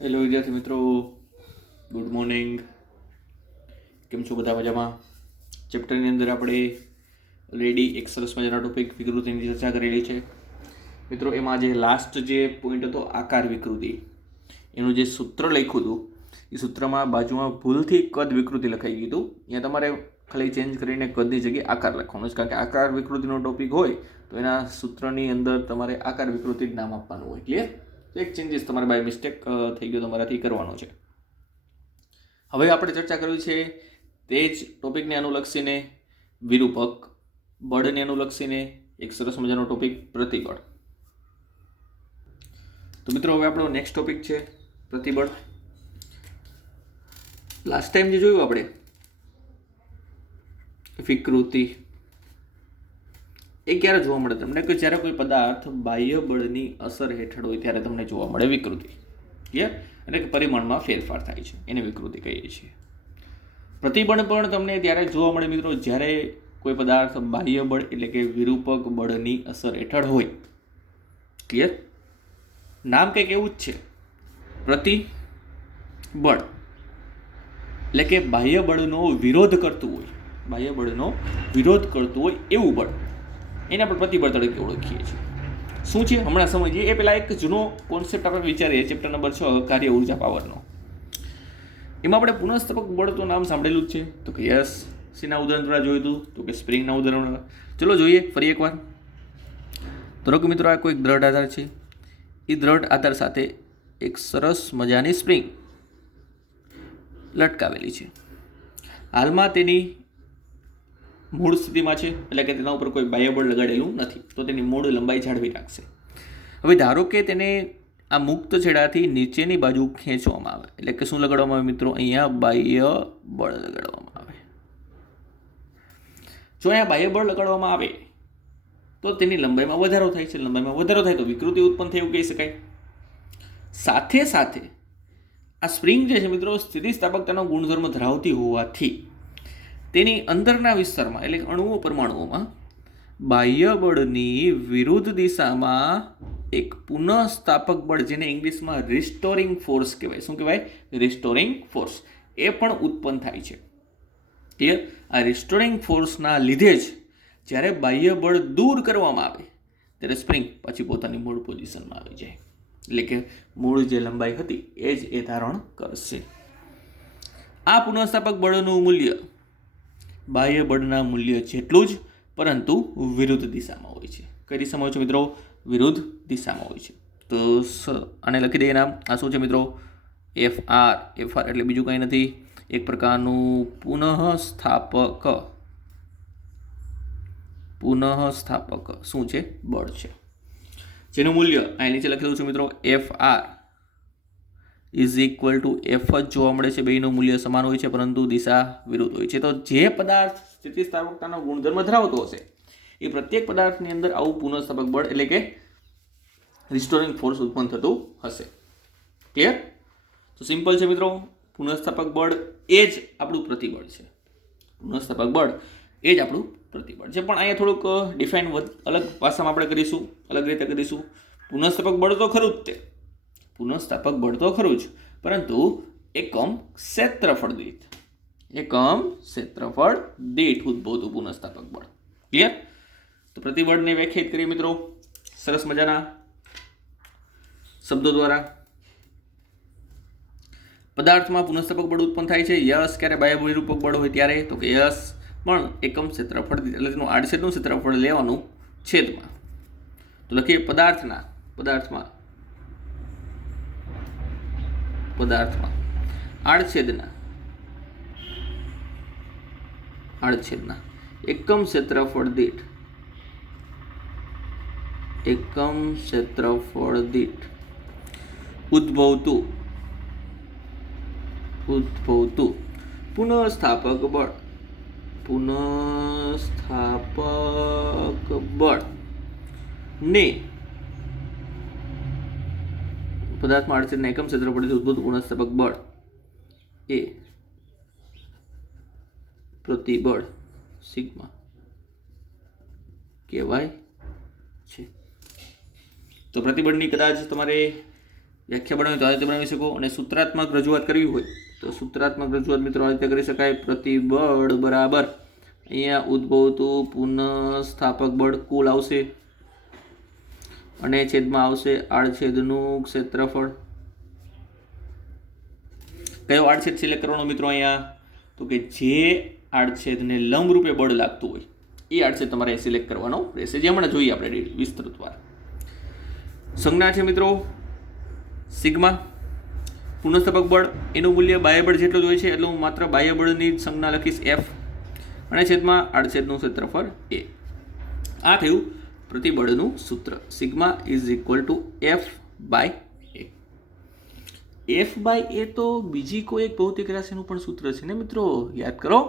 Hello વિદ્યાર્થી મિત્રો, good morning. કેમ છો બધા? મજામાં? ચેપ્ટરની અંદર આપણે ઓલરેડી એક સરસ મજાના ટોપિક વિકૃતિની ચર્ચા કરેલી છે મિત્રો. એમાં જે લાસ્ટ જે પોઈન્ટ હતો આકાર વિકૃતિ, એનું જે સૂત્ર લખ્યું હતું એ સૂત્રમાં બાજુમાં ભૂલથી કદ વિકૃતિ લખાઈ ગયું હતું. અહીંયા તમારે ખાલી ચેન્જ કરીને કદની જગ્યાએ આકાર લખવાનું છે, કારણ કે આકાર વિકૃતિનો ટોપિક હોય તો એના સૂત્રની અંદર તમારે આકાર વિકૃતિ જ નામ આપવાનું હોય. ક્લિયર? એક ચેન્જીસ તમારે બાય મિસ્ટેક થઈ ગયો તમારાથી કરવાનો છે. હવે આપણે ચર્ચા કરવી છે તે જ ટોપિકને અનુલક્ષીને વિરૂપક બળને અનુલક્ષીને એક સરસ મજાનો ટોપિક પ્રતિબળ. તો મિત્રો હવે આપણો નેક્સ્ટ ટોપિક છે પ્રતિબળ. લાસ્ટ ટાઈમ જે જોયું આપણે વિકૃતિ, એ ક્યારે જોવા મળે તમને? કે જ્યારે કોઈ પદાર્થ બાહ્ય બળની અસર હેઠળ હોય ત્યારે તમને જોવા મળે વિકૃતિ. ક્લિયર? એટલે કે પરિમાણમાં ફેરફાર થાય છે, એને વિકૃતિ કહીએ છીએ. પ્રતિબળ પણ તમને ત્યારે જોવા મળે મિત્રો જ્યારે કોઈ પદાર્થ બાહ્ય બળ એટલે કે વિરૂપક બળની અસર હેઠળ હોય. ક્લિયર? નામ કંઈક એવું જ છે, પ્રતિબળ. એટલે કે બાહ્ય બળનો વિરોધ કરતું હોય, બાહ્ય બળનો વિરોધ કરતું હોય એવું બળ, એને આપણે પ્રતિબળ તરીકે ઓળખીએ છીએ. શું છે હમણાં સમજીએ. એ પહેલાં એક જૂનો કોન્સેપ્ટ આપણે વિચારીએ, ચેપ્ટર નંબર 6 કાર્ય ઉર્જા પાવરનો. એમાં આપણે પુનઃસ્થાપક બળ તો નામ સાંભળેલું જ છે. તો કે યસ, શેના ઉદાહરણ દ્વારા જોયું હતું? તો કે સ્પ્રિંગના ઉદાહરણ. ચલો જોઈએ ફરી એકવાર. ધરો કે મિત્રો આ કોઈ દ્રઢ આધાર છે. એ દ્રઢ આધાર સાથે એક સરસ મજાની સ્પ્રિંગ લટકાવેલી છે. હાલમાં તેની મૂળ સ્થિતિમાં છે, એટલે કે તેના ઉપર કોઈ બાહ્ય બળ લગાડેલું નથી, તો તેની મૂળ લંબાઈ જાળવી રાખશે. હવે ધારો કે તેને આ મુક્ત છેડાથી નીચેની બાજુ ખેંચવામાં આવે, એટલે કે શું લગાડવામાં આવે મિત્રો? અહીંયા બાહ્ય બળ લગાડવામાં આવે. જો અહીંયા બાહ્ય બળ લગાડવામાં આવે તો તેની લંબાઈમાં વધારો થાય છે. લંબાઈમાં વધારો થાય તો વિકૃતિ ઉત્પન્ન થઈ એવું કહી શકાય. સાથે સાથે આ સ્પ્રિંગ જે છે મિત્રો સ્થિતિસ્થાપકતાનો ગુણધર્મ ધરાવતી હોવાથી તેની અંદરના વિસ્તારમાં એટલે કે અણુઓ પરમાણુઓમાં બાહ્ય બળની વિરુદ્ધ દિશામાં એક પુનઃસ્થાપક બળ, જેને ઇંગ્લિશમાં રિસ્ટોરિંગ ફોર્સ કહેવાય. શું કહેવાય? Restoring force. એ પણ ઉત્પન્ન થાય છે. ક્લિયર? આ રિસ્ટોરિંગ ફોર્સના લીધે જ જ્યારે બાહ્ય બળ દૂર કરવામાં આવે ત્યારે સ્પ્રિંગ પાછી પોતાની મૂળ પોઝિશનમાં આવી જાય, એટલે કે મૂળ જે લંબાઈ હતી એ જ એ ધારણ કરશે. આ પુનઃસ્થાપક બળનું મૂલ્ય બાહ્ય બળના મૂલ્ય જેટલું જ, પરંતુ વિરુદ્ધ દિશામાં હોય છે. કઈ દિશામાં હોય છે મિત્રો? વિરુદ્ધ દિશામાં હોય છે. તો આને લખી દઈએ નામ. આ શું છે મિત્રો? FR. FR એટલે બીજું કંઈ નથી, એક પ્રકારનું પુનઃસ્થાપક શું છે? બળ છે, જેનું મૂલ્ય અહીં નીચે લખેલું છે મિત્રો. FR is equal to F જ જોવા મળે છે. બેયનું મૂલ્ય સમાન હોય છે, પરંતુ દિશા વિરુદ્ધ હોય છે. તો જે પદાર્થ સ્થિતિસ્થાપકતાનો ગુણધર્મ ધરાવતો હશે એ પ્રત્યેક પદાર્થની અંદર આવું પુનઃસ્થાપક બળ એટલે કે રિસ્ટોરિંગ ફોર્સ ઉત્પન્ન થતું હશે. ક્લિયર? તો સિમ્પલ છે મિત્રો. પુનઃસ્થાપક બળ એ જ આપણું પ્રતિબળ છે. પુનઃસ્થાપક બળ એ જ આપણું પ્રતિબળ છે. પણ અહીંયા થોડુંક ડિફાઇન અલગ ભાષામાં આપણે કરીશું, અલગ રીતે કરીશું. પુનઃસ્થાપક બળ તો ખરું જ તે, પુનઃસ્થાપક બળ તો ખરું જ, પરંતુ એકમ ક્ષેત્રફળ દીઠ ઉદ્ભવતું પુનઃસ્થાપક બળ. ક્લિયર? તો પ્રતિબળને વ્યાખ્યાયિત કરીએ મિત્રો સરસ મજાના શબ્દો દ્વારા. પદાર્થમાં પુનઃસ્થાપક બળ ઉત્પન્ન થાય છે. યસ. ક્યારે? બાહ્ય વિરૂપક બળ હોય ત્યારે. તો કે યસ, પણ એકમ ક્ષેત્રફળ એટલે તેનું આડછેદનું ક્ષેત્રફળ લેવાનું છેદમાં. તો લખીએ પદાર્થમાં આડછેદના એકમ ક્ષેત્રફળ દીઠ ઉદ્ભવતું પુનઃસ્થાપક બળ ને પદાર્થમાં આડછેદના એકમ ક્ષેત્રફળથી ઉદ્ભવતું પુનઃસ્થાપક બળ એ પ્રતિબળ સિગ્મા કહેવાય છે. તો પ્રતિબળની કદાચ તમારે વ્યાખ્યા બનાવી તો આ રીતે બનાવી શકો, અને સૂત્રાત્મક રજૂઆત કરવી હોય તો સૂત્રાત્મક રજૂઆત મિત્રો આ રીતે કરી શકાય. પ્રતિબળ બરાબર અહીંયા ઉદ્ભવતું પુનઃસ્થાપક બળ કુલ આવશે અને છેદમાં આવશે આડછેદનું ક્ષેત્રફળ. કયો આડછેદ સિલેક્ટ કરવાનો મિત્રો અહીંયા? તો કે જે આડછેદને લંબ રૂપે બળ લાગતું હોય એ આડછેદ તમારે સિલેક્ટ કરવાનો રહેશે, જે હમણાં જોઈએ આપણે વિસ્તૃતવાર. સંજ્ઞા છે મિત્રો સિગ્મા. પુનઃસ્થાપક બળ એનું મૂલ્ય બાહ્ય બળ જેટલું જ હોય છે, એટલે હું માત્ર બાહ્ય બળની સંજ્ઞા લખીશ F અને છેદમાં આડછેદનું ક્ષેત્રફળ A. આ થયું પ્રતિબળનું સૂત્ર. Sigma is equal to F/A. F/A તો બીજી કોઈ એક ભૌતિક રાશિનું પણ સૂત્ર છે ને મિત્રો, યાદ કરો.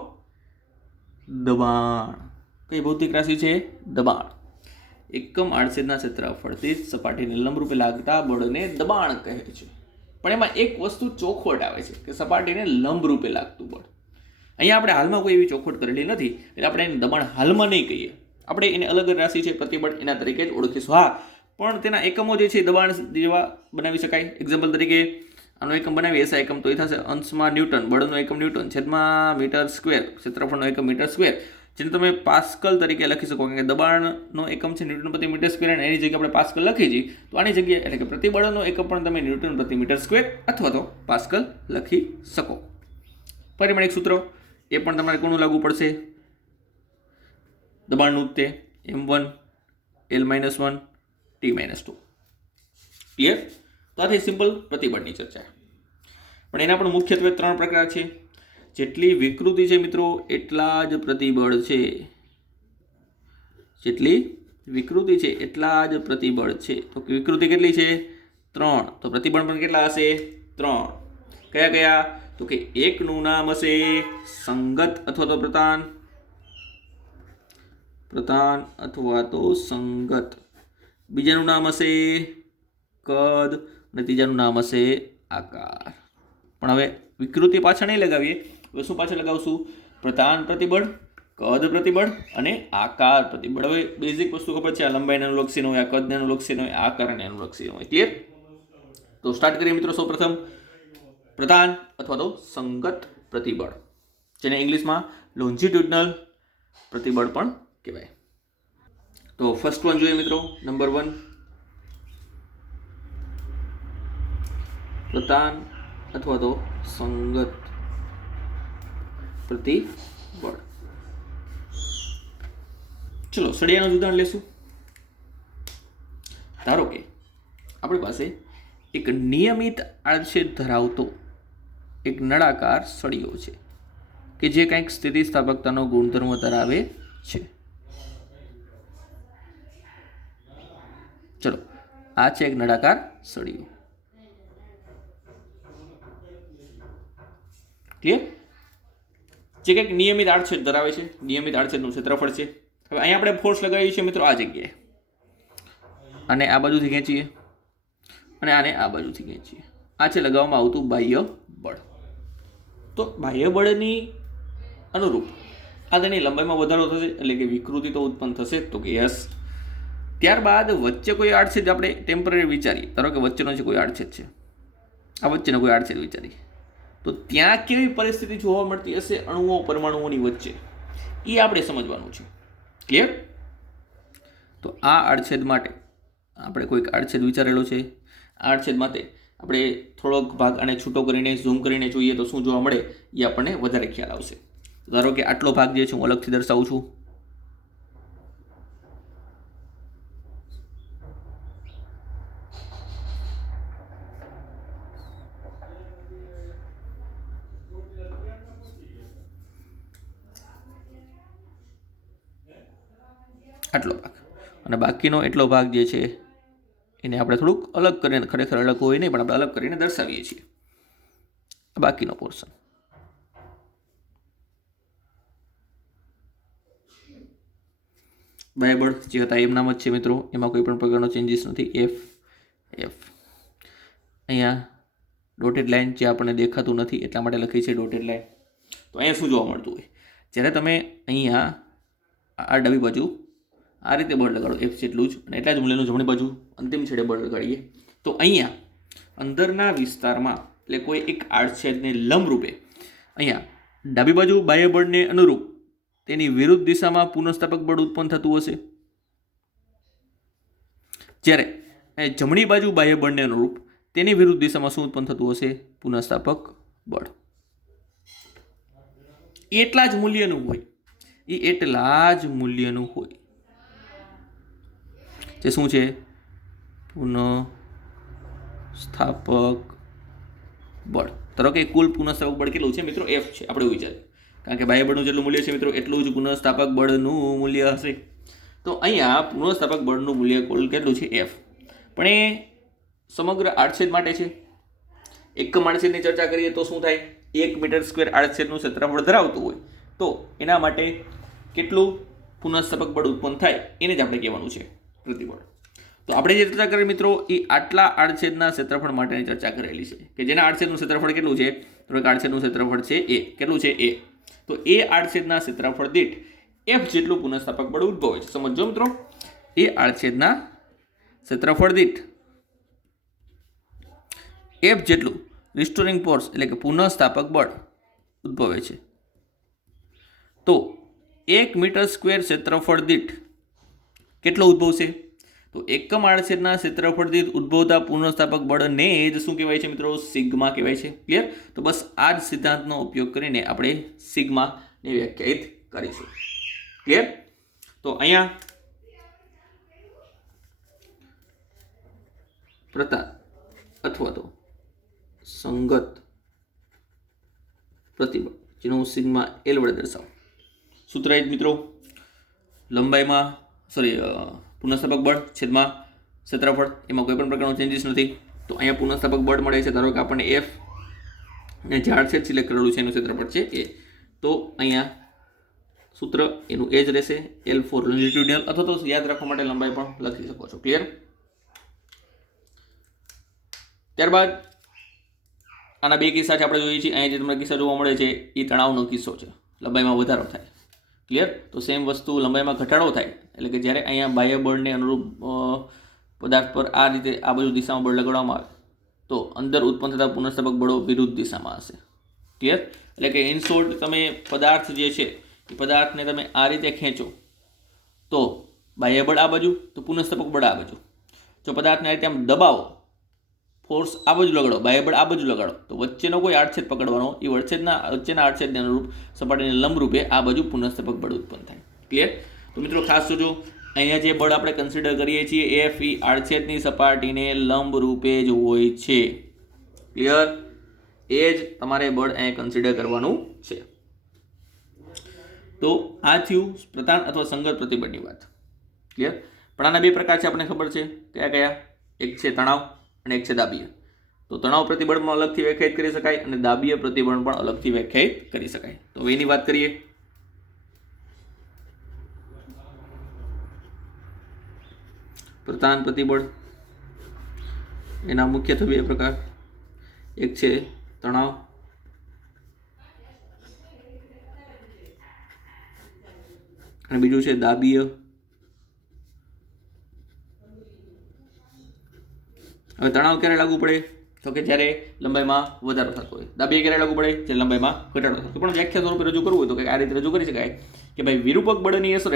દબાણ. કઈ ભૌતિક રાશિ છે? દબાણ. એકમ આડછેદના ક્ષેત્રફળથી સપાટીને લંબરૂપે લાગતા બળને દબાણ કહે છે. પણ એમાં એક વસ્તુ ચોખવટ આવે છે કે સપાટીને લંબરૂપે લાગતું બળ. અહીંયા આપણે હાલમાં કોઈ એવી ચોખવટ કરેલી નથી, એટલે આપણે એને દબાણ હાલમાં નહીં કહીએ, આપણે એને અલગ રાશિ છે પ્રતિબળ એના તરીકે જ ઓળખીશું. હા, પણ તેના એકમો જે છે દબાણ જેવા બનાવી શકાય. એક્ઝામ્પલ તરીકે આનો એકમ બનાવીએ એસઆઈ એકમ, તો એ થશે અંશમાં ન્યૂટન, બળનો એકમ ન્યૂટન, છેદમાં મીટર સ્ક્વેર, ક્ષેત્રફળનો એકમ મીટર સ્ક્વેર, જેને તમે પાસ્કલ તરીકે લખી શકો. કારણ કે દબાણનો એકમ છે ન્યૂટન પ્રતિ મીટર સ્ક્વેર, અને એની જગ્યાએ આપણે પાસ્કલ લખી છીએ, તો આની જગ્યાએ એટલે કે પ્રતિબળનો એકમ પણ તમે ન્યૂટન પ્રતિ મીટર સ્ક્વેર અથવા તો પાસ્કલ લખી શકો. પરિમાણિક સૂત્ર એ પણ તમારે કોનું લાગુ પડશે? દબાણનું તે M1 L-1 T-2. ક્લિયર? તો આથી સિમ્પલ પ્રતિબળની ચર્ચા. પણ એના પણ મુખ્યત્વે 3 પ્રકાર છે. જેટલી વિકૃતિ છે મિત્રો એટલા જ પ્રતિબળ છે. જેટલી વિકૃતિ છે એટલા જ પ્રતિબળ છે. તો વિકૃતિ કેટલી છે? 3. તો પ્રતિબળ પણ કેટલા હશે? 3. કયા કયા? તો કે એકનું નામ હશે સંગત અથવા તો પ્રતાન અથવા તો સંગત. બીજાનું નામ હશે કદ અને ત્રીજાનું નામ હશે આકાર. પણ હવે વિકૃતિ પાછળ નહીં લગાવીએ, હવે શું પાછળ લગાવશું? પ્રતાન પ્રતિબળ, કદ પ્રતિબળ અને આકાર પ્રતિબળ. હવે બેઝિક વસ્તુ ખબર છે, આ લંબાઈને અનુલક્ષીને હોય, આ કદને અનુલક્ષીને હોય, આકારને અનુલક્ષીને હોય. ક્લિયર? તો સ્ટાર્ટ કરીએ મિત્રો. સૌપ્રથમ પ્રતાન અથવા તો સંગત પ્રતિબળ, જેને ઇંગ્લિશમાં લોન્જિટ્યુડનલ પ્રતિબળ પણ કહેવાય. તો ફર્સ્ટ વન જોઈએ મિત્રો, નંબર 1 પ્રતાન અથવા તો સંગત પ્રતિબળ. ચલો સળિયાનું ઉદાહરણ લેશું. ધારો કે આપણી પાસે એક નિયમિત આડછેદ ધરાવતો એક નળાકાર સળિયો છે કે જે કંઈક સ્થિતિસ્થાપકતાનો ગુણધર્મ ધરાવે છે. ચલો આ છે એક નળાકાર સળિયો. ક્લિયર? જે કંઈક નિયમિત આડછેદ ધરાવે છે, નિયમિત આડછેદનું ક્ષેત્રફળ છે. હવે અહીંયા આપણે ફોર્સ લગાવીએ છીએ મિત્રો આ જગ્યાએ, અને આ બાજુથી ખેંચીએ અને આને આ બાજુથી ખેંચીએ. આ છે લગાવવામાં આવતું બાહ્ય બળ. તો બાહ્ય બળની અનુરૂપ આ તેની લંબાઈમાં વધારો થશે, એટલે કે વિકૃતિ તો ઉત્પન્ન થશે. તો કે યસ. ત્યારબાદ વચ્ચે કોઈ આડછેદ આપણે ટેમ્પરરી વિચારીએ. ધારો કે વચ્ચેનો જે કોઈ આડછેદ છે, આ વચ્ચેનો કોઈ આડછેદ વિચારીએ, તો ત્યાં કેવી પરિસ્થિતિ જોવા મળતી હશે અણુઓ પરમાણુઓની વચ્ચે, એ આપણે સમજવાનું છે. ક્લિયર? તો આ આડછેદ માટે આપણે કોઈક આડછેદ વિચારેલો છે. આ આડછેદ માટે આપણે થોડોક ભાગ આને છૂટો કરીને ઝૂમ કરીને જોઈએ તો શું જોવા મળે એ આપણને વધારે ખ્યાલ આવશે. ધારો કે આટલો ભાગ જે છે હું અલગથી દર્શાવું છું. આટલો ભાગ, અને બાકીનો એટલો ભાગ જે છે એને આપણે થોડુંક અલગ કરીને, ખરેખર અલગ હોય નહીં પણ આપણે અલગ કરીને દર્શાવીએ છીએ. બાકીનો પોર્શન બાહ્ય જે હતા એમ નામ જ છે મિત્રો, એમાં કોઈ પણ પ્રકારનો ચેન્જીસ નથી. એફ અહીંયા ડોટેડ લાઇન જે આપણને દેખાતું નથી એટલા માટે લખી છે ડોટેડ લાઇન. તો અહીંયા શું જોવા મળતું હોય? જ્યારે તમે અહીંયા આ ડાબી બાજુ આ રીતે બળ લગાડો F જેટલું જ, અને એટલા જ મૂલ્યનું જમણી બાજુ અંતિમ છેડે બળ લગાડીએ, તો અહીંયા અંદરના વિસ્તારમાં એટલે કોઈ એક આડછેદને લંબરૂપે અહીંયા ડાબી બાજુ બાહ્ય બળને અનુરૂપ તેની વિરુદ્ધ દિશામાં પુનઃસ્થાપક બળ ઉત્પન્ન થતું હશે, જ્યારે જમણી બાજુ બાહ્ય બળને અનુરૂપ તેની વિરુદ્ધ દિશામાં શું ઉત્પન્ન થતું હશે? પુનઃસ્થાપક બળ. એટલા જ મૂલ્યનું હોય, એ એટલા જ મૂલ્યનું હોય જે શું છે? પુનઃસ્થાપક બળ. ધારો કે કુલ પુનઃસ્થાપક બળ કેટલું છે મિત્રો? F છે. આપણે વિચારીએ, કારણ કે બાહ્ય બળનું જેટલું મૂલ્ય છે મિત્રો એટલું જ પુનઃસ્થાપક બળનું મૂલ્ય હશે. તો અહીંયા પુનઃસ્થાપક બળનું મૂલ્ય કુલ કેટલું છે? F. પણ એ સમગ્ર આડછેદ માટે છે. એકમ આડછેદની ચર્ચા કરીએ તો શું થાય? 1 મીટર સ્ક્વેર આડછેદનું ક્ષેત્રફળ ધરાવતું હોય તો એના માટે કેટલું પુનઃસ્થાપક બળ ઉત્પન્ન થાય એને જ આપણે કહેવાનું છે પ્રતિબળ. તો આપણે જે ચર્ચા કરી મિત્રો એ આટલા આડછેદના ક્ષેત્રફળ માટેની ચર્ચા કરેલી છે કે જેના આડછેદનું ક્ષેત્રફળ કેટલું છે? તો આડછેદનું ક્ષેત્રફળ છે A. કેટલું છે? A. તો એ આડછેદના ક્ષેત્રફળ દીઠ F જેટલું પુનઃસ્થાપક બળ ઉદ્ભવે છે. સમજો મિત્રો, એ આડછેદના ક્ષેત્રફળ દીઠ F જેટલું રિસ્ટોરિંગ ફોર્સ એટલે કે પુનઃસ્થાપક બળ ઉદ્ભવે છે. તો 1 મીટર સ્ક્વેર ક્ષેત્રફળ દીઠ કેટલો ઉદ્ભવશે? તો એકમ આડછેદના ક્ષેત્રફળ દીઠ ઉદ્ભવતા પુનઃસ્થાપક બળને જ શું કહેવાય છે મિત્રો? સિગ્મા કહેવાય છે. ક્લિયર? તો બસ આ જ સિદ્ધાંતનો ઉપયોગ કરીને આપણે સિગ્માને વ્યાખ્યાયિત કરીશું. ક્લિયર? તો અહીંયા પ્રતાપ અથવા તો સંગત પ્રતિબળ જેનો હું સિગ્મા એલ વડે દર્શાવું. સૂત્ર એ જ મિત્રો, લંબાઈમાં પુનઃસ્થાપક બળ છેદમાં ક્ષેત્રફળ, એમાં કોઈ પણ પ્રકારનો ચેન્જીસ નથી. તો અહીંયા પુનઃસ્થાપક બળ મળે છે. ધારો કે આપણને F ને જે આડછેદ સિલેક્ટ કરેલું છે એનું ક્ષેત્રફળ છે A. તો અહીંયા સૂત્ર એનું એ જ રહેશે, L ફોર લોન્જિટ્યુડિનલ, અથવા તો યાદ રાખવા માટે લંબાઈ પણ લખી શકો છો. ક્લિયર? ત્યારબાદ આના બે કિસ્સા છે આપણે જોઈએ છીએ. અહીંયા જે તમને કિસ્સા જોવા મળે છે એ તણાવનો કિસ્સો છે. લંબાઈમાં વધારો થાય. ક્લિયર? તો સેમ વસ્તુ લંબાઈમાં ઘટાડો થાય એટલે કે જ્યારે અહીંયા બાહ્ય બળને અનુરૂપ પદાર્થ પર આ રીતે આ બાજુ દિશામાં બળ લગાડવામાં આવે તો અંદર ઉત્પન્ન થતા પુનઃસ્થાપક બળો વિરુદ્ધ દિશામાં હશે. ક્લિયર? એટલે કે ઇન શોર્ટ, તમે પદાર્થ જે છે એ પદાર્થને તમે આ રીતે ખેંચો તો બાહ્ય બળ આ બાજુ, તો પુનઃસ્થાપક બળ આ બાજુ. જો પદાર્થને આ રીતે આમ દબાવો, ફોર્સ આ બાજુ લગાડો, બાહ્ય બળ આ બાજુ લગાડો, તો વચ્ચેનો કોઈ આડછેદ પકડવાનો, એ વચ્ચેના આડછેદને અનુરૂપ સપાટીને લંબરૂપે આ બાજુ પુનઃસ્થાપક બળ ઉત્પન્ન થાય. ક્લિયર? તો મિત્રો ખાસ જોજો, અહીંયા જે બળ આપણે કન્સિડર કરીએ છીએ F એ આડછેદની સપાટીને લંબ રૂપે જ હોય છે. ક્લિયર? એ જ તમારે બળ અહીંયા કન્સિડર કરવાનું છે. તો આ થયું પ્રધાન અથવા સંગત પ્રતિબળની વાત. ક્લિયર? પણ આના બે પ્રકાર છે, આપણને ખબર છે કયા કયા? એક છે તણાવ અને એક છે દાબીય. તો તણાવ પ્રતિબળ પણ અલગથી વ્યાખ્યાયિત કરી શકાય અને દાબીય પ્રતિબળ પણ અલગથી વ્યાખ્યાયિત કરી શકાય. તો હવે એની વાત કરીએ. પ્રધાન પ્રતિબળ એના મુખ્યત્વે બે પ્રકાર, એક છે તણાવ અને બીજું છે દાબીય. હવે તણાવ ક્યારે લાગુ પડે? તો કે જ્યારે લંબાઈમાં વધારો થતો હોય. દાબીય ક્યારે લાગુ પડે? જ્યારે લંબાઈમાં ઘટાડો થતો. પણ વ્યાખ્યા સ્વરૂપે રજૂ કરવું હોય તો કે આ રીતે રજૂ કરી શકાય કે ભાઈ વિરૂપક બળની અસર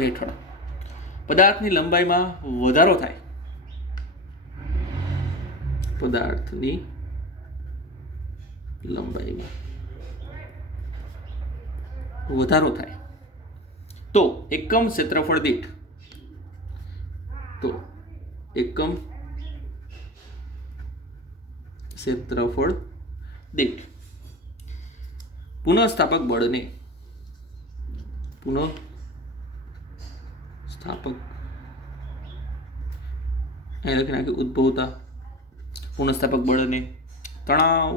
હેઠળ પદાર્થની લંબાઈમાં વધારો થાય. પદાર્થની લંબાઈમાં વધારો થાય તો એકમ ક્ષેત્રફળ દીઠ પુનઃસ્થાપક બળને અહીં લખી નાખ્યું ઉદ્ભવતા પુનઃસ્થાપક બળને તણાવ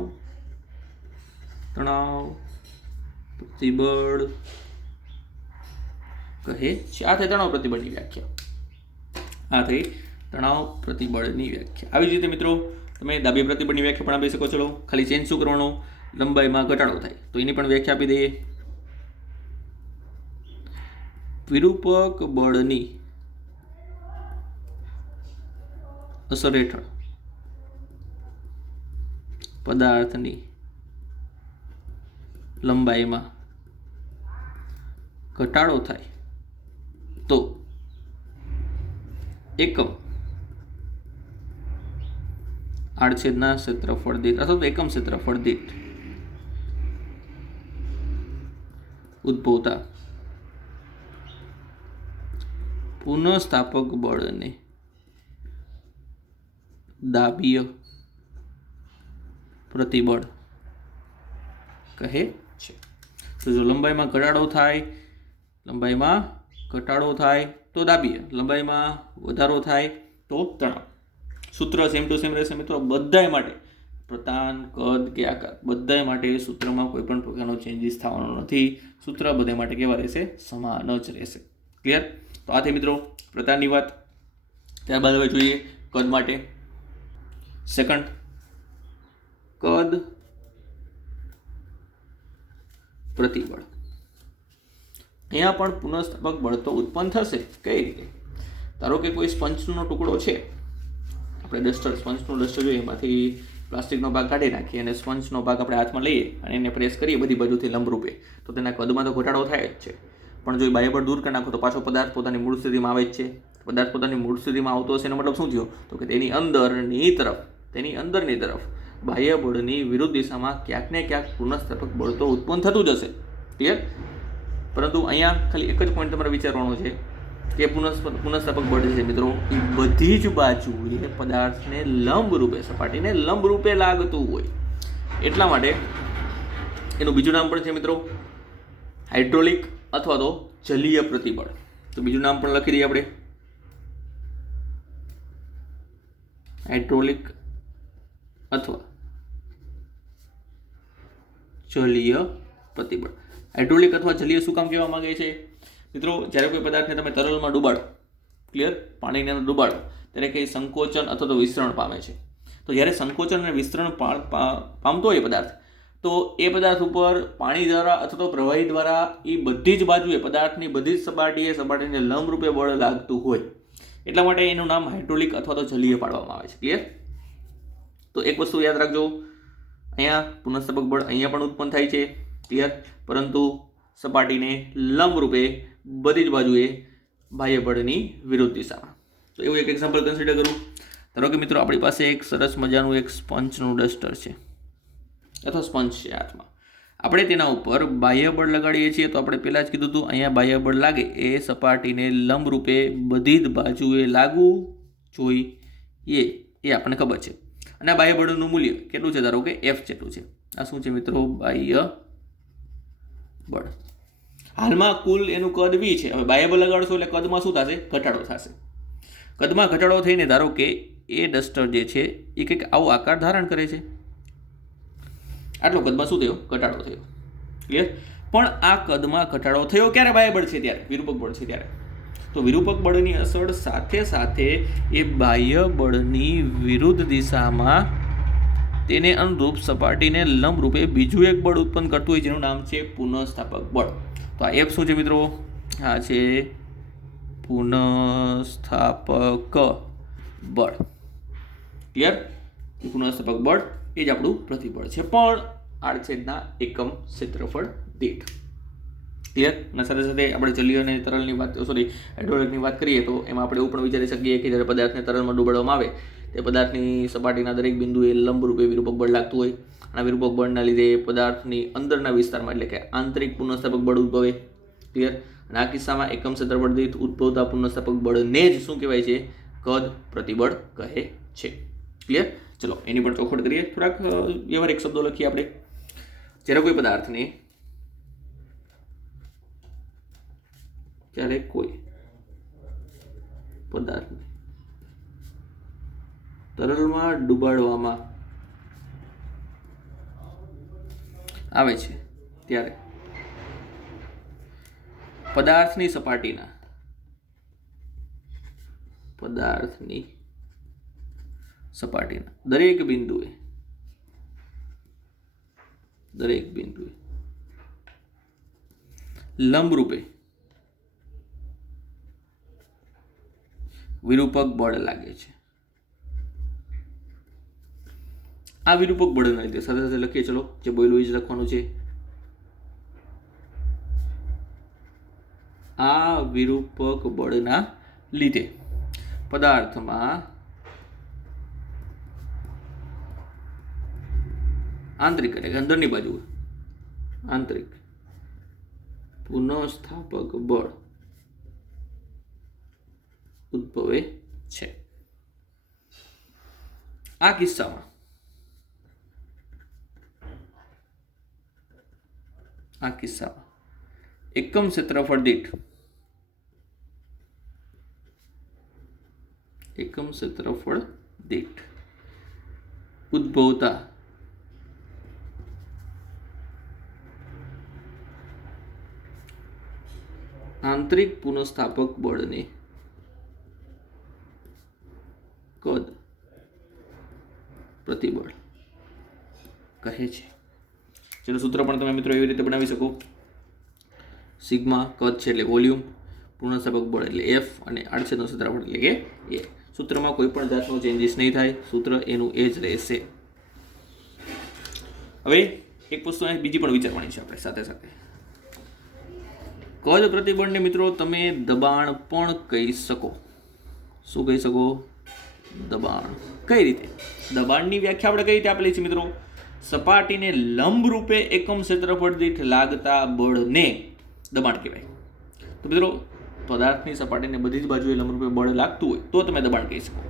પ્રતિબળ કહે છે. આ થઈ તણાવ પ્રતિબળની વ્યાખ્યા. આવી જ રીતે મિત્રો તમે દાબી પ્રતિબળની વ્યાખ્યા પણ આપી શકો છો. ખાલી ચેન્જ શું કરવાનો? લંબાઈમાં ઘટાડો થાય તો એની પણ વ્યાખ્યા આપી દઈએ. વિરૂપક બળની અસર હેઠળ પદાર્થની લંબાઈમાં ઘટાડો થાય તો એકમ આડછેદના ક્ષેત્રફળ દીઠ અથવા તો એકમ ક્ષેત્રફળ દીઠ ઉદ્ભવતા પુનઃસ્થાપક બળને દાબીય પ્રતિબળ કહે છે. તો જો લંબાઈમાં ઘટાડો થાય તો દાબીય, લંબાઈમાં વધારો થાય તો તણાવ. સૂત્ર સેમ ટુ સેમ રહેશે મિત્રો બધાય માટે, પ્રતાન, કદ કે આકાર બધાય માટે સૂત્રમાં કોઈ પણ પ્રકારનો ચેન્જીસ થવાનો નથી. સૂત્ર બધા માટે કેવા રહેશે? સમાન જ રહેશે. ક્લિયર? તો આથી મિત્રો પ્રતાનની વાત. ત્યારબાદ હવે જોઈએ કદ માટે. સેકન્ડ, કદ પ્રતિબળ. અહીંયા પણ પુનઃસ્થાપક બળ તો ઉત્પન્ન થશે. કઈ રીતે? ધારો કે કોઈ સ્પંજનો ટુકડો છે, આપણે સ્પંજનું ડસ્ટર જોઈએ, એમાંથી પ્લાસ્ટિકનો ભાગ કાઢી નાખીએ અને સ્પંજનો ભાગ આપણે હાથમાં લઈએ અને એને પ્રેસ કરીએ બધી બાજુથી લંબરૂપે, તો તેના કદમાં તો ઘટાડો થાય જ છે. પણ જો બાહ્યબળ દૂર કરી નાખો તો પાછો પદાર્થ પોતાની મૂળ સ્થિતિમાં આવે જ છે. પદાર્થ પોતાની મૂળ સ્થિતિમાં આવતો હશે એનો મતલબ શું થયો? તો કે તેની અંદરની તરફ બાહ્ય બળની વિરુદ્ધ દિશામાં ક્યાંક ને ક્યાંક પુનઃસ્થાપક બળ તો ઉત્પન્ન થતું જ હશે. ક્લિયર? પરંતુ અહીંયા ખાલી એક જ પોઈન્ટ તમારે વિચારવાનો છે કે પુનઃસ્થાપક બળ છે મિત્રો એ બધી જ બાજુએ પદાર્થને લંબરૂપે, સપાટીને લંબરૂપે લાગતું હોય. એટલા માટે એનું બીજું નામ પણ છે મિત્રો હાઇડ્રોલિક અથવા તો જલીય પ્રતિબળ. તો બીજું નામ પણ લખી દઈએ આપણે, હાઇડ્રોલિક અથવા જલીય પ્રતિબળ. હાઇડ્રોલિક અથવા જલીય શું કામ કહેવા માંગે છે મિત્રો? જ્યારે કોઈ પદાર્થને તમે તરલમાં ડુબાડો, ક્લિયર, પાણીની અંદર ડુબાડો, ત્યારે કંઈ સંકોચન અથવા તો વિસ્તરણ પામે છે. તો જ્યારે સંકોચન અને વિસ્તરણ પામતો હોય પદાર્થ, તો એ પદાર્થ ઉપર પાણી દ્વારા અથવા તો પ્રવાહી દ્વારા એ બધી જ બાજુએ પદાર્થની બધી જ સપાટીને લંબરૂપે બળ લાગતું હોય. એટલા માટે એનું નામ હાઇડ્રોલિક અથવા તો જલીય પાડવામાં આવે છે. ક્લિયર? તો એક વસ્તુ યાદ રાખજો, અહીંયા પુનઃસ્થાપક બળ અહીંયા પણ ઉત્પન્ન થાય છે. ક્લિયર? પરંતુ સપાટીને લંબરૂપે બધી જ બાજુએ બાહ્ય બળની વિરુદ્ધ દિશામાં. તો એવું એક એક્ઝામ્પલ કન્સિડર કરું. ધારો કે મિત્રો આપણી પાસે એક સરસ મજાનું એક સ્પંજનું ડસ્ટર છે અથવા સ્પંજ છે હાથમાં. આપણે તેના ઉપર બાહ્ય બળ લગાડીએ છીએ. તો આપણે પહેલાં જ કીધું હતું અહીંયા બાહ્ય બળ લાગે એ સપાટીને લંબરૂપે બધી જ બાજુએ લાગવું જોઈએ એ આપણને ખબર છે. અને આ બાહ્ય બળનું મૂલ્ય કેટલું છે? ધારો કે F જેટલું છે. આ શું છે મિત્રો? બાહ્ય બળ. હાલમાં કુલ એનું કદ V છે. હવે બાહ્ય બળ લગાડશો એટલે કદમાં શું થશે? ઘટાડો થશે. કદમાં ઘટાડો થઈને ધારો કે એ ડસ્ટર જે છે એ કંઈક આવો આકાર ધારણ કરે છે. આટલો કદમાં શું થયો? ઘટાડો થયો. ક્લિયર? પણ આ કદમાં ઘટાડો થયો ક્યારે? બાહ્ય બળ છે ત્યારે, વિરૂપક બળ છે ત્યારે. તો વિરૂપક બળની અસર સાથે સાથે એ બાહ્ય બળની વિરુદ્ધ દિશામાં તેને અનુરૂપ સપાટીને લંબરૂપે બીજું એક બળ ઉત્પન્ન કરતું હોય જેનું નામ છે પુનઃસ્થાપક બળ. તો આ F શું છે મિત્રો? આ છે પુનઃસ્થાપક બળ. ક્લિયર? પુનઃસ્થાપક બળ એ જ આપણું પ્રતિબળ છે, પણ આડછેદના એકમ ક્ષેત્રફળ દીઠ. ક્લિયર? અને સાથે સાથે આપણે જલીય અને તરલની વાત, હાઇડ્રોલિકની વાત કરીએ તો એમાં આપણે એવું પણ વિચારી શકીએ કે જ્યારે પદાર્થને તરલમાં ડૂબાડવામાં આવે તે પદાર્થની સપાટીના દરેક બિંદુએ લંબરૂપે વિરૂપક બળ લાગતું હોય. અને વિરૂપક બળના લીધે પદાર્થની અંદરના વિસ્તારમાં એટલે કે આંતરિક પુનઃસ્થાપક બળ ઉદ્ભવે. ક્લિયર? અને આ કિસ્સામાં એકમ ક્ષેત્રફળ દીઠ ઉદ્ભવતા પુનઃસ્થાપક બળને જ શું કહેવાય છે? કદ પ્રતિબળ કહે છે. ક્લિયર? ચલો એની પણ ચોખવટ કરીએ. થોડાક વ્યવહારિક શબ્દો લખીએ આપણે. જ્યારે કોઈ પદાર્થને તરલમાં ડુબાડવામાં આવે છે ત્યારે પદાર્થની સપાટીના દરેક બિંદુએ લંબરૂપે વિરૂપક બળ લાગે છે. આ વિરૂપક બળના લીધે સાથે સાથે લખીએ, ચલો જે બોયલું જ લખવાનું છે. આ વિરૂપક બળના લીધે પદાર્થમાં આંતરિક એટલે કે અંદરની બાજુ આંતરિક પુનઃસ્થાપક બળ ઉદ્ભવે છે. આ કિસ્સામાં એકમ ક્ષેત્રફળ દીઠ ઉદ્ભવતા આંતરિક પુનઃસ્થાપક બળને કદ પ્રતિબળ કહે છે. જેનું સૂત્ર પણ તમે મિત્રો એવી રીતે બનાવી શકો. સિગ્મા કદ છે એટલે વોલ્યુમ, પુનઃસ્થાપક બળ એટલે એફ અને આડછેદનું ક્ષેત્રફળ એટલે કે એ. સૂત્રમાં કોઈ પણ જાતનો ચેન્જીસ નહીં થાય, સૂત્ર એનું એ જ રહેશે. હવે એક વસ્તુ બીજી પણ વિચારવાની છે આપણે સાથે સાથે. કદ પ્રતિબળને મિત્રો તમે દબાણ પણ કહી શકો. શું કહી શકો? દબાણ. કઈ રીતે? દબાણની વ્યાખ્યા આપણે કઈ રીતે આપેલી છે મિત્રો? સપાટીને લંબ રૂપે એકમ ક્ષેત્રફળ દીઠ લાગતા બળને દબાણ કહેવાય. તો મિત્રો પદાર્થની સપાટીને બધી જ બાજુએ લંબરૂપે બળ લાગતું હોય તો તમે દબાણ કહી શકો.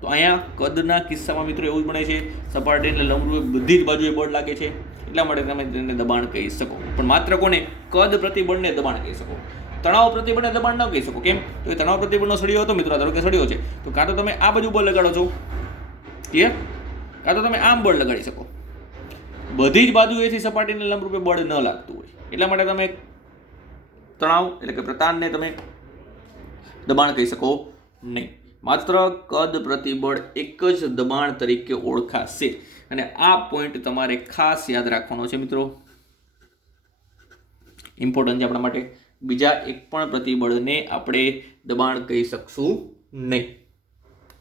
તો અહીંયા કદના કિસ્સામાં મિત્રો એવું જ બને છે, સપાટીને લંબરૂપે બધી જ બાજુએ બળ લાગે છે, એટલા માટે તમે તેને દબાણ કહી શકો. પણ માત્ર કોને? કદ પ્રતિબળને દબાણ કહી શકો. તણાવ પ્રતિબળને દબાણ ન કહી શકો. કેમ? તો એ તણાવ પ્રતિબળનો સળિયો હતો મિત્રો, ધારો કે સળિયો છે, તો કાં તો તમે આ બાજુ બળ લગાડો છો, ક્લિયર, કાં તો તમે આમ બળ લગાડી શકો. બધી જ બાજુએથી સપાટીને લંબરૂપે બળ ન લાગતું હોય એટલા માટે તમે તણાવ એટલે કે પ્રતાણને તમે દબાણ કહી શકો નહીં. માત્ર કદ પ્રતિબળ એક જ દબાણ તરીકે ઓળખાશે. અને આ પોઈન્ટ તમારે ખાસ યાદ રાખવાનો છે મિત્રો, ઇમ્પોર્ટન્ટ છે આપણા માટે. બીજા એક પણ પ્રતિબળને આપણે દબાણ કહી શકશું નહીં.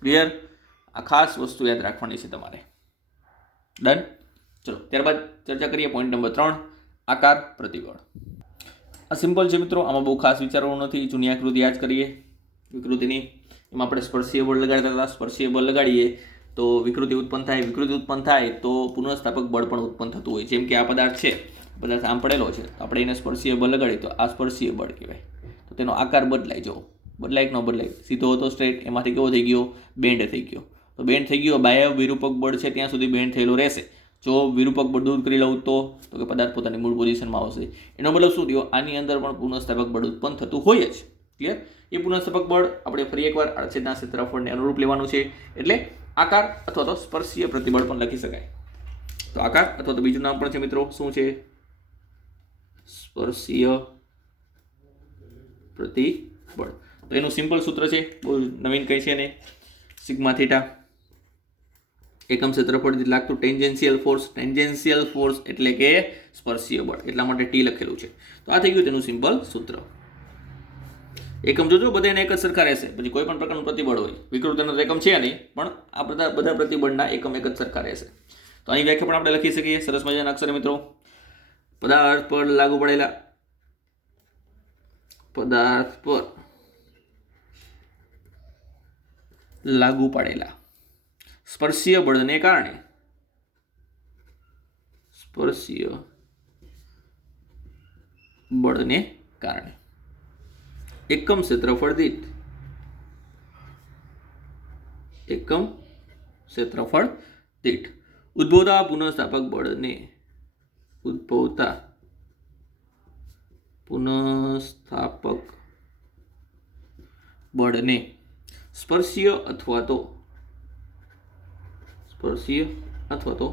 ક્લિયર? આ ખાસ વસ્તુ યાદ રાખવાની છે તમારે. ડન? ચલો ત્યારબાદ ચર્ચા કરીએ પોઈન્ટ નંબર 3, આકાર પ્રતિબળ. આ સિમ્પલ છે મિત્રો, આમાં બહુ ખાસ વિચારવાનું નથી. જૂની આકૃતિ યાદ કરીએ વિકૃતિની. એમાં આપણે સ્પર્શીય બળ લગાડતા હતા. સ્પર્શીય બળ લગાડીએ તો વિકૃતિ ઉત્પન્ન થાય. વિકૃતિ ઉત્પન્ન થાય તો પુનઃસ્થાપક બળ પણ ઉત્પન્ન થતું હોય. જેમ કે આ પદાર્થ છે, પદાર્થ આમ પડેલો છે, તો આપણે એને સ્પર્શીય બળ લગાડીએ તો આ સ્પર્શીય બળ કહેવાય. તો તેનો આકાર બદલાય. જો બદલાય કે ન બદલાય? સીધો હતો સ્ટ્રેટ, એમાંથી કેવો થઈ ગયો? બેન્ડ થઈ ગયો. તો બેન્ડ થઈ ગયો, બાહ્ય વિરૂપક બળ છે ત્યાં સુધી બેન્ડ થયેલો રહેશે. જો વિરૂપક બળ દૂર કરી લઉં તો કે પદાર્થ પોતાની મૂળ પોઝિશનમાં આવશે. એનો મતલબ શું થયો? આની અંદર પણ પુનઃસ્થાપક બળ ઉત્પન્ન થતું હોય જ. ક્લિયર? એ પુનઃસ્થાપક બળ આપણે ફરી એકવાર આડછેદના ક્ષેત્રફળને અનુરૂપ લેવાનું છે. એટલે આકાર અથવા તો સ્પર્શીય પ્રતિબળ પણ લખી શકાય. તો આકાર અથવા તો બીજું નામ પણ છે મિત્રો, શું છે? સ્પર્શીય પ્રતિબળ. તો એનું સિમ્પલ સૂત્ર છે, બહુ નવીન કંઈ છે નહીં. સિગ્મા થીટા એકમ ક્ષેત્રફળથી લાગતું ટેન્જેન્શિયલ ફોર્સ એટલે કે સ્પર્શીય બળ, એટલા માટે ટી લખેલું છે. તો આ થઈ ગયું તેનું સિમ્પલ સૂત્ર. એકમ જોજો બધાને એક જ સરખા રહેશે. પછી કોઈ પણ પ્રકારનું પ્રતિબળ હોય, વિકૃતિનો એકમ છે નહીં, પણ આ બધા પ્રતિબળના એકમ એક જ સરખા રહેશે. તો અહીં વ્યાખ્યા પણ આપણે લખી શકીએ સરસ મજાના અક્ષરે મિત્રો. પદાર્થ પર લાગુ પાડેલા સ્પર્શીય બળને કારણે એકમ ક્ષેત્રફળ દીઠ ઉદ્ભવતા પુનઃસ્થાપક બળને સ્પર્શીય અથવા તો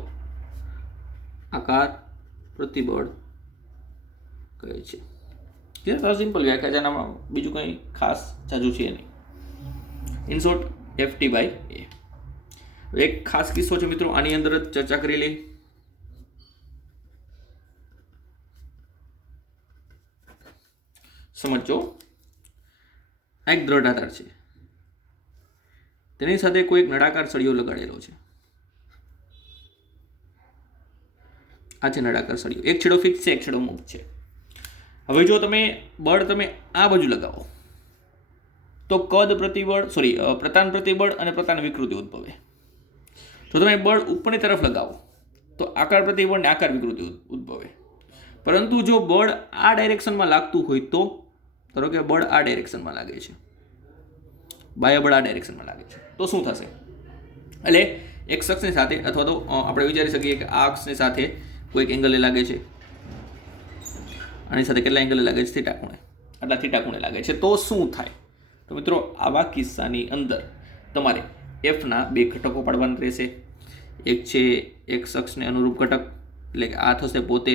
આકાર પ્રતિબળ કહે છે. સિમ્પલ વ્યાખ્યા છે, એનામાં બીજું કંઈ ખાસ જાજુ છે નહીં. In short FT/A. એક ખાસ કિસ્સો છે મિત્રો, આની અંદર જ ચર્ચા કરી લઈ. સમજો. આ એક દ્રઢ આધાર છે, તેની સાથે કોઈ એક નળાકાર સળિયો લગાડેલો છે. આ છે નળાકાર સળિયો. એક છેડો ફિક્સ છે, એક છેડો મુક્ત છે. હવે જો તમે બળ તમે આ બાજુ લગાવો તો પ્રતાન પ્રતિબળ અને પ્રતાન વિકૃતિ ઉદ્ભવે. જો તમે બળ ઉપરની તરફ લગાવો તો આકાર પ્રતિબળ અને આકાર વિકૃતિ ઉદ્ભવે. પરંતુ જો બળ આ ડાયરેક્શનમાં લાગતું હોય તો ધારો કે બળ આ ડાયરેક્શનમાં લાગે છે, બાહ્ય બળ આ ડાયરેક્શનમાં લાગે છે, તો શું થશે? એટલે એક અક્ષની સાથે અથવા તો આપણે વિચારી શકીએ કે આ અક્ષની સાથે કોઈક એંગલે લાગે છે, આની સાથે કેટલા એંગલે લાગે છે? થીટા ખૂણે. આટલા થીટા ખૂણે લાગે છે. તો શું થાય? તો મિત્રો આવા કિસ્સાની અંદર તમારે એફના બે ઘટકો પાડવાના રહેશે. એક છે એક્સ અક્ષને અનુરૂપ ઘટક એટલે કે આ થશે પોતે,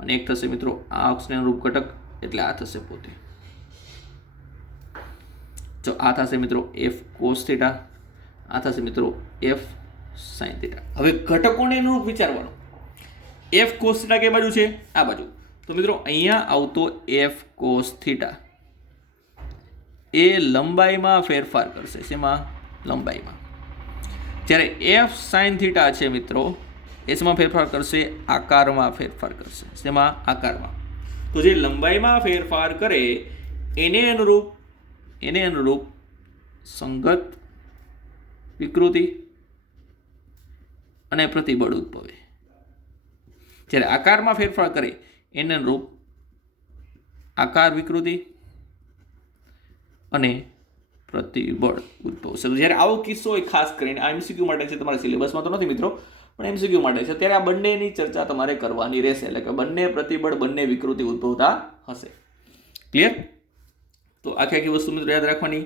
અને એક થશે મિત્રો આ અક્ષને અનુરૂપ ઘટક એટલે આ થશે પોતે. જો આ થશે મિત્રો એફ કોસ થીટા, આ થશે મિત્રો એફ સાઇન થીટા. હવે ઘટકોને અનુરૂપ વિચારવાનું. એફ કોસ થીટા કઈ બાજુ છે? આ બાજુ. તો મિત્રો અહીંયા આવતો એફ કોસ થીટા એ લંબાઈમાં ફેરફાર કરશે. શેમાં? લંબાઈમાં. જ્યારે એફ સાઇન થીટા છે મિત્રો એમાં ફેરફાર કરશે, આકારમાં ફેરફાર કરશે. શેમાં? આકારમાં. તો જે લંબાઈમાં ફેરફાર કરે એને અનુરૂપ સંગત વિકૃતિ અને પ્રતિબળ ઉદ્ભવે. જ્યારે આકારમાં ફેરફાર કરે એને અનુરૂપ આકાર વિકૃતિ અને પ્રતિબળ ઉદ્ભવશે. તો જ્યારે આવો કિસ્સો હોય, ખાસ કરીને આ એમસીક્યુ માટે છે, તમારા સિલેબસમાં તો નથી મિત્રો, પણ એમસીક્યુ માટે છે, ત્યારે આ બંનેની ચર્ચા તમારે કરવાની રહેશે. એટલે કે બંને પ્રતિબળ બંને વિકૃતિ ઉદ્ભવતા હશે. ક્લિયર? તો આખી વસ્તુ મિત્રો યાદ રાખવાની.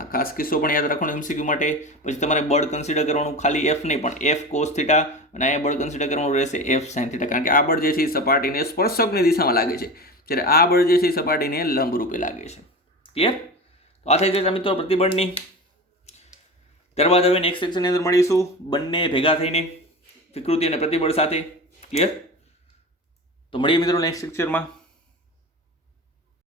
આ ખાસ કિસ્સો પણ યાદ રાખવાનો એમસીક્યુ માટે. પછી તમારે બળ કન્સિડર કરવાનું, ખાલી એફ નહીં પણ એફ કોસ થીટા, અને અહીંયા બળ કન્સિડર કરવાનું રહેશે એફ સાઇન થીટા. કારણ કે આ બળ જે છે એ સપાટીને સ્પર્શકની દિશામાં લાગે છે, જ્યારે આ બળ જે છે એ સપાટીને લંબ રૂપે લાગે છે. ક્લિયર? તો આ થઈ જશે મિત્રો પ્રતિબળની. ત્યારબાદ હવે નેક્સ્ટ સેક્શનની અંદર મળીશું બંને ભેગા થઈને વિકૃતિ અને પ્રતિબળ સાથે. ક્લિયર? તો મળીએ મિત્રો નેક્સ્ટ લેક્ચરમાં.